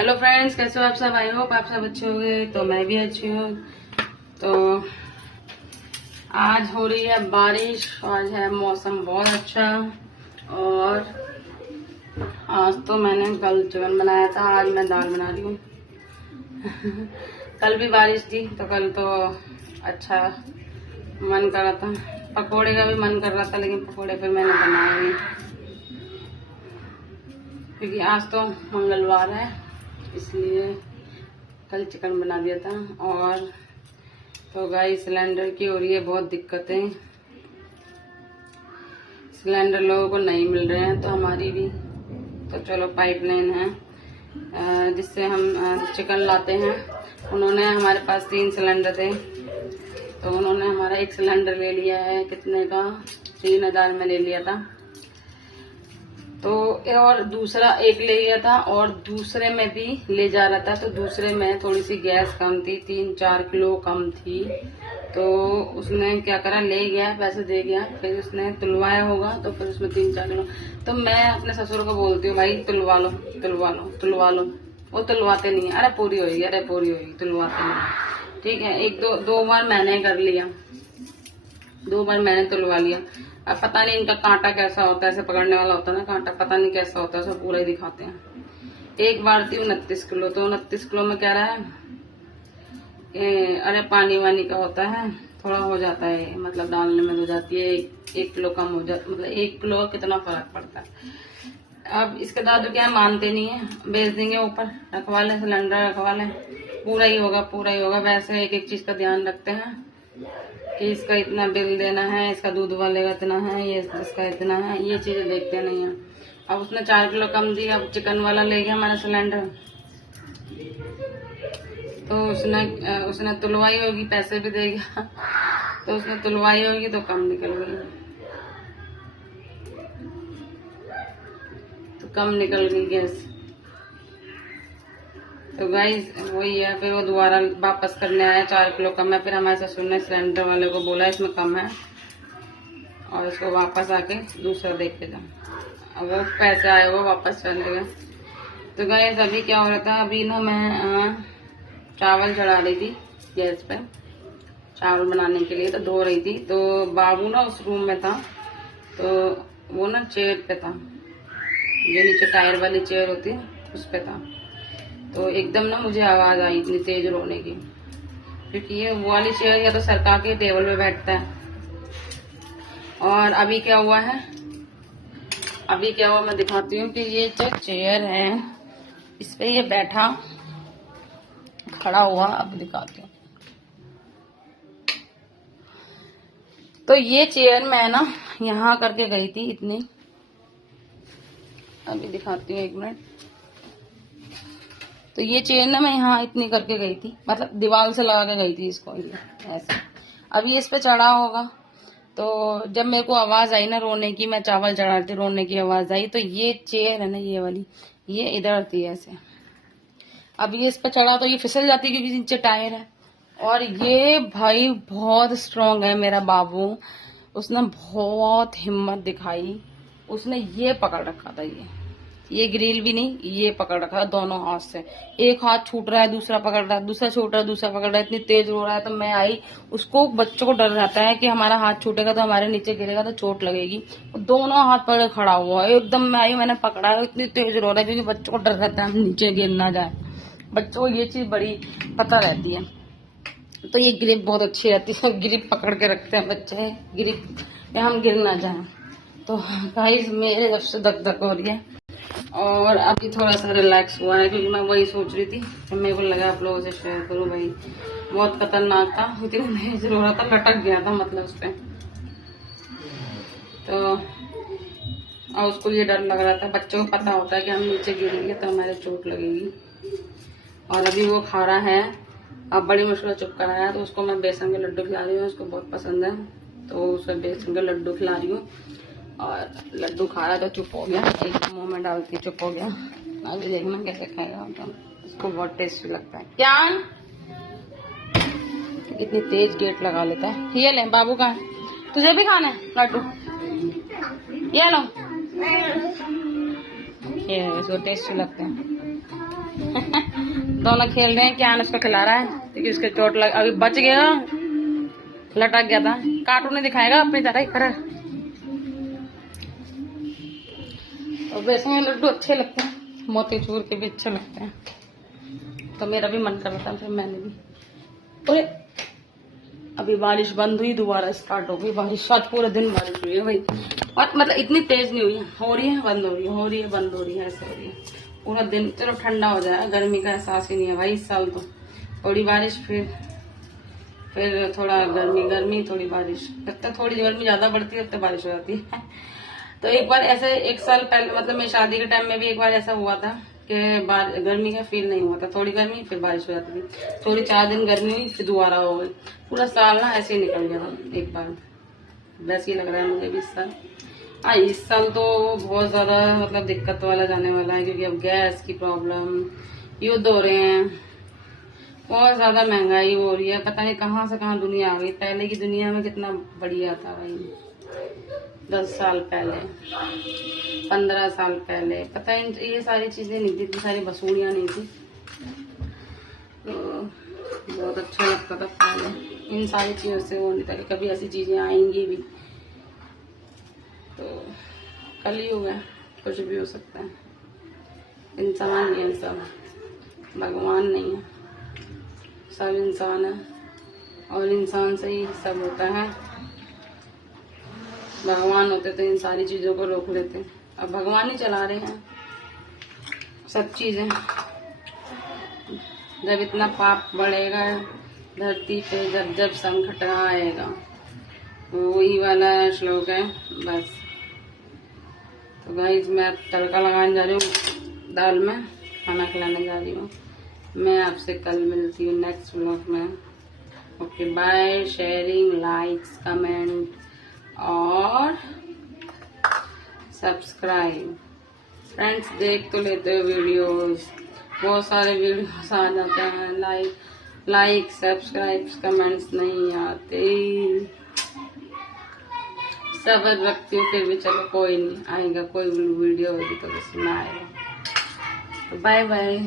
Hello friends, कैसे हो आप सब। आई होप आप सब अच्छे होंगे। तो मैं भी अच्छी हूँ। तो आज हो रही है बारिश। आज है मौसम बहुत अच्छा। और आज तो मैंने कल चिकन बनाया था, आज मैं दाल बना रही हूँ। कल भी बारिश थी तो कल तो अच्छा मन कर रहा था, पकोड़े का भी मन कर रहा था, लेकिन पकोड़े फिर मैंने बनाए नहीं क्योंकि आज तो मंगलवार है, इसलिए कल चिकन बना दिया था। और तो गाइस सिलेंडर की हो रही है बहुत दिक्कतें। सिलेंडर लोगों को नहीं मिल रहे हैं, तो हमारी भी तो चलो पाइपलाइन है जिससे हम चिकन लाते हैं। उन्होंने हमारे पास 3 सिलेंडर थे, तो उन्होंने हमारा 1 सिलेंडर ले लिया है। कितने का? 3000 में ले लिया था। तो और दूसरा 1 ले लिया था, और दूसरे में भी ले जा रहा था, तो दूसरे में थोड़ी सी गैस कम थी, 3-4 किलो कम थी। तो उसने क्या करा, ले गया, पैसे दे गया, फिर उसने तुलवाया होगा, तो फिर उसमें 3-4 किलो। तो मैं अपने ससुर को बोलती हूँ, भाई तुलवा लो तुलवा लो तुलवा लो। वो तुलवाते नहीं है। अरे पूरी होगी, अरे पूरी होगी, तुलवाते नहीं। ठीक है, दो बार मैंने कर लिया, 2 बार मैंने तुलवा लिया। अब पता नहीं इनका कांटा कैसा होता है, ऐसे पकड़ने वाला होता है ना कांटा, पता नहीं कैसा होता है, सब पूरा ही दिखाते हैं। एक बार थी 29 किलो, तो 29 किलो में कह रहा है अरे पानी वानी का होता है, थोड़ा हो जाता है, मतलब डालने में हो जाती है, 1 किलो कम हो जाता, मतलब 1 किलो कितना फर्क पड़ता है। अब इसके दादू क्या मानते नहीं है, बेच देंगे ऊपर, रखवा ले सिलेंडर, रखवा ले, पूरा ही होगा पूरा ही होगा। वैसे एक चीज का ध्यान रखते हैं कि इसका इतना बिल देना है, इसका दूध वाले का इतना है, ये इसका इतना है, ये चीजें देखते नहीं है। अब उसने 4 किलो कम दी, अब चिकन वाला ले गया हमारा सिलेंडर, तो उसने तुलवाई होगी, पैसे भी देगा, तो उसने तुलवाई होगी तो कम निकल गई, तो कम निकल गई गैस। तो गाइस वही है, फिर वो दोबारा वापस करने आया, 4 किलो कम है। फिर हमारे ससुर ने सिलेंडर वाले को बोला इसमें कम है, और इसको वापस आके दूसरा देख के जाओ। अब वो पैसे आए, वो वापस चले गए। तो गाइस अभी क्या हो रहा था, अभी ना मैं चावल चढ़ा रही थी गैस पे, चावल बनाने के लिए, तो धो रही थी। तो बाबू ना उस रूम में था, तो वो ना चेयर पे था, जो नीचे टायर वाली चेयर होती है उस पे था। तो एकदम ना मुझे आवाज आई इतनी तेज रोने की, क्योंकि ये वो वाली चेयर या तो सरका के टेबल पे बैठता है। और अभी क्या हुआ है, अभी क्या हुआ मैं दिखाती हूँ कि ये जो चेयर है इस पे ये बैठा, खड़ा हुआ, अब दिखाती हूँ। तो ये चेयर मैं ना यहाँ करके गई थी इतनी, अभी दिखाती हूँ 1 मिनट। तो ये चेयर ना मैं यहाँ इतनी करके गई थी, मतलब दीवार से लगा के गई थी इसको, ये ऐसे। अभी इस पे चढ़ा होगा, तो जब मेरे को आवाज आई ना रोने की, मैं चावल चढ़ा रही थी, रोने की आवाज आई, तो ये चेयर है ना ये वाली, ये इधर थी ऐसे। अब ये इस पे चढ़ा तो ये फिसल जाती क्योंकि नीचे टायर है। और ये भाई बहुत स्ट्रांग है मेरा बाबू, उसने बहुत हिम्मत दिखाई, उसने ये पकड़ रखा था, ये ग्रिल भी नहीं, ये पकड़ रखा था दोनों हाथ से। एक हाथ छूट रहा है, दूसरा पकड़ रहा है, दूसरा छूट रहा है, दूसरा पकड़ रहा है, इतनी तेज रो रहा है। तो मैं आई, उसको बच्चों को डर रहता है कि हमारा हाथ छूटेगा तो हमारे नीचे गिरेगा तो चोट लगेगी। दोनों हाथ पकड़ खड़ा हुआ है, एकदम मैं आई, मैंने पकड़ा है, इतनी तेज रो रहा है क्योंकि बच्चों को डर रहता है हम नीचे गिर ना जाए। बच्चों को ये चीज बड़ी पता रहती है, तो ये ग्रिप बहुत अच्छी रहती है, ग्रिप पकड़ के रखते हैं बच्चे, ग्रिप में हम गिर ना जाए। तो गाइस मेरे जब से धक धक हो रही है, और अभी थोड़ा सा रिलैक्स हुआ है, क्योंकि मैं वही सोच रही थी, तो मेरे को लगा आप लोगों से शेयर करूं। भाई बहुत खतरनाक था, इतना तेज रो रहा था, लटक गया था मतलब उस पे। तो और उसको ये डर लग रहा था, बच्चों को पता होता है कि हम नीचे गिरेंगे तो हमारे चोट लगेगी। और अभी वो खा रहा है, अब बड़ी मुश्किल चुप कराया, तो उसको मैं बेसन के लड्डू खिला रही हूँ, उसको बहुत पसंद है, तो उसे बेसन के लड्डू खिला रही हूँ। और लड्डू खा रहा तो चुप हो गया, एक मुंह में डाल के चुप हो गया। अभी देखना कैसे खाएगा, तो उसको बहुत टेस्टी लगता है। क्या इतनी तेज गेट लगा लेता है। ये ले बाबू का, तुझे भी खाना है लड्डू, ये लो, ये इसको टेस्टी लगता है। दोनों खेल रहे हैं, क्या उसको खिला रहा है क्योंकि उसके चोट लग, अभी बच गया, लटक गया था। कार्टून नहीं दिखाएगा अपनी तरह ही कर। तो वैसे में लड्डू अच्छे लगते हैं, मोतीचूर के भी अच्छे लगते हैं, तो मेरा भी मन कर रहा था, फिर मैंने भी। अरे अभी बारिश बंद हुई, दोबारा स्टार्ट हो गई बारिश। आज पूरे दिन बारिश हुई है भाई, और मतलब इतनी तेज नहीं हुई है, हो रही है बंद हो रही है, हो रही है बंद हो रही है, ऐसे हो रही है पूरा दिन। चलो ठंडा हो जाएगा, गर्मी का एहसास ही नहीं है भाई इस साल तो। थोड़ी बारिश फिर थोड़ा गर्मी, थोड़ी बारिश, लगता थोड़ी गर्मी ज्यादा बढ़ती है, उतनी बारिश हो जाती है। तो एक बार ऐसे 1 साल पहले, मतलब मेरी शादी के टाइम में भी एक बार ऐसा हुआ था कि गर्मी का फील नहीं हुआ था, थोड़ी गर्मी फिर बारिश हो जाती थी, थोड़ी 4 दिन गर्मी हुई फिर दोबारा हो गई। पूरा साल ना ऐसे ही निकल गया था एक बार। वैसे ही लग रहा है मुझे भी इस साल। हाँ इस साल तो बहुत ज्यादा मतलब दिक्कत वाला जाने वाला है, क्योंकि अब गैस की प्रॉब्लम, युद्ध हो रहे हैं, बहुत ज्यादा महंगाई हो रही है, पता नहीं कहाँ से कहाँ दुनिया आ गई। पहले की दुनिया में कितना बढ़िया था भाई, 10 साल पहले, 15 साल पहले, पता है ये सारी चीजें नहीं थी, इतनी सारी वसूलियां नहीं थी, तो बहुत अच्छा लगता था पहले। इन सारी चीजों से वो नहीं था कि कभी ऐसी चीजें आएंगी भी, तो कलयुग है, कुछ भी हो सकता है। इंसान ही है सब, भगवान नहीं है, सब इंसान है, और इंसान से ही सब होता है। भगवान होते तो इन सारी चीजों को रोक लेते, अब भगवान ही चला रहे हैं सब चीजें। जब इतना पाप बढ़ेगा धरती पे, जब संकट आएगा, वही वाला श्लोक है बस। तो गाइस मैं अब तड़का लगाने जा रही हूँ दाल में, खाना खिलाने जा रही हूँ। मैं आपसे कल मिलती हूँ नेक्स्ट व्लॉग में। Okay bye. Sharing, likes, comment और सब्सक्राइब। फ्रेंड्स देख तो लेते हो वीडियोस, बहुत सारे वीडियोस आ जाते हैं, लाइक सब्सक्राइब कमेंट्स नहीं आते। सब्र रखती हूँ फिर भी, चलो कोई नहीं, आएगा कोई वीडियो होगी तो उसमें आएगा। Bye bye.